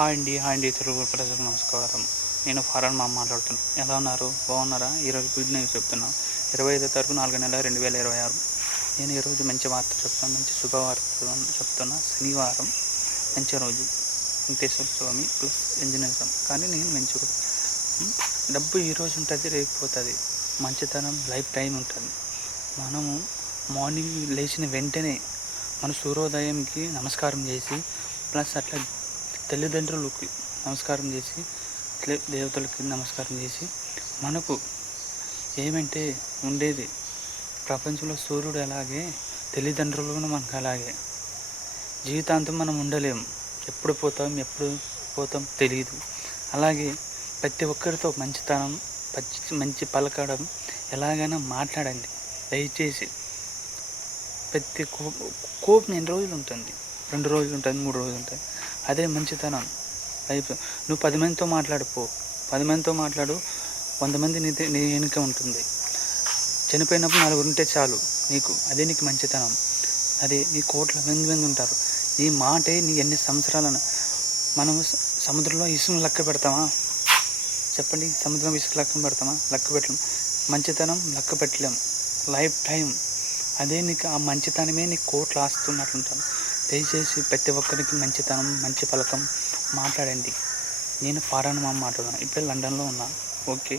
Hi అండి తెలుగు ప్రజలకు నమస్కారం. నేను ఫారాన్ మామ మాట్లాడుతున్నాను. ఎలా ఉన్నారు? బాగున్నారా? ఈరోజు గుడ్ న్యూస్ చెప్తున్నాను. 25వ తారీఖు 4వ నెల 2026. నేను ఈరోజు మంచి వార్త చెప్తాను, మంచి శుభవార్త చెప్తున్నా. శనివారం మంచి రోజు, వెంకటేశ్వర స్వామి ప్లస్ ఇంజనీరింగ్. కానీ నేను మంచి డబ్బు ఈరోజు ఉంటుంది, రేపు పోతుంది. మంచితనం లైఫ్ టైం ఉంటుంది. మనము మార్నింగ్ లేచిన వెంటనే మన సూర్యోదయంకి నమస్కారం చేసి, ప్లస్ అట్లా తల్లిదండ్రులకి నమస్కారం చేసి, దేవతలకి నమస్కారం చేసి, మనకు ఏమంటే ఉండేది ప్రపంచంలో సూర్యుడు అలాగే తల్లిదండ్రులు కూడా మనకు అలాగే. జీవితాంతం మనం ఉండలేము, ఎప్పుడు పోతాం తెలియదు. అలాగే ప్రతి ఒక్కరితో మంచితనం, మంచి పలకడం, ఎలాగైనా మాట్లాడండి దయచేసి. ప్రతి కోపం ఎన్ని రోజులు ఉంటుంది? 2 రోజులు ఉంటుంది, 3 రోజులు ఉంటుంది. అదే మంచితనం లైఫ్. నువ్వు 10 మందితో మాట్లాడు, 100 మంది నీ వెనుక ఉంటుంది. చనిపోయినప్పుడు 4 ఉంటే చాలు నీకు, అదే నీకు మంచితనం. అదే నీ కోట్ల మంది ఉంటారు. నీ మాటే నీ ఎన్ని సంవత్సరాలను. మనం సముద్రంలో ఇసుకను లెక్క పెడతామా? చెప్పండి, సముద్రం ఇసుక లెక్క పెడతామా? లెక్క పెట్టలేం. మంచితనం లెక్క పెట్టలేం, లైఫ్ టైం. అదే నీకు ఆ మంచితనమే నీకు కోట్లు ఆస్తున్నట్లుంటాను. దయచేసి ప్రతి ఒక్కరికి మంచితనం, మంచి పలకం మాట్లాడండి. నేను ఫారాన్ మాట్లాడుతున్నాను, ఇప్పుడు లండన్లో ఉన్నాను. ఓకే.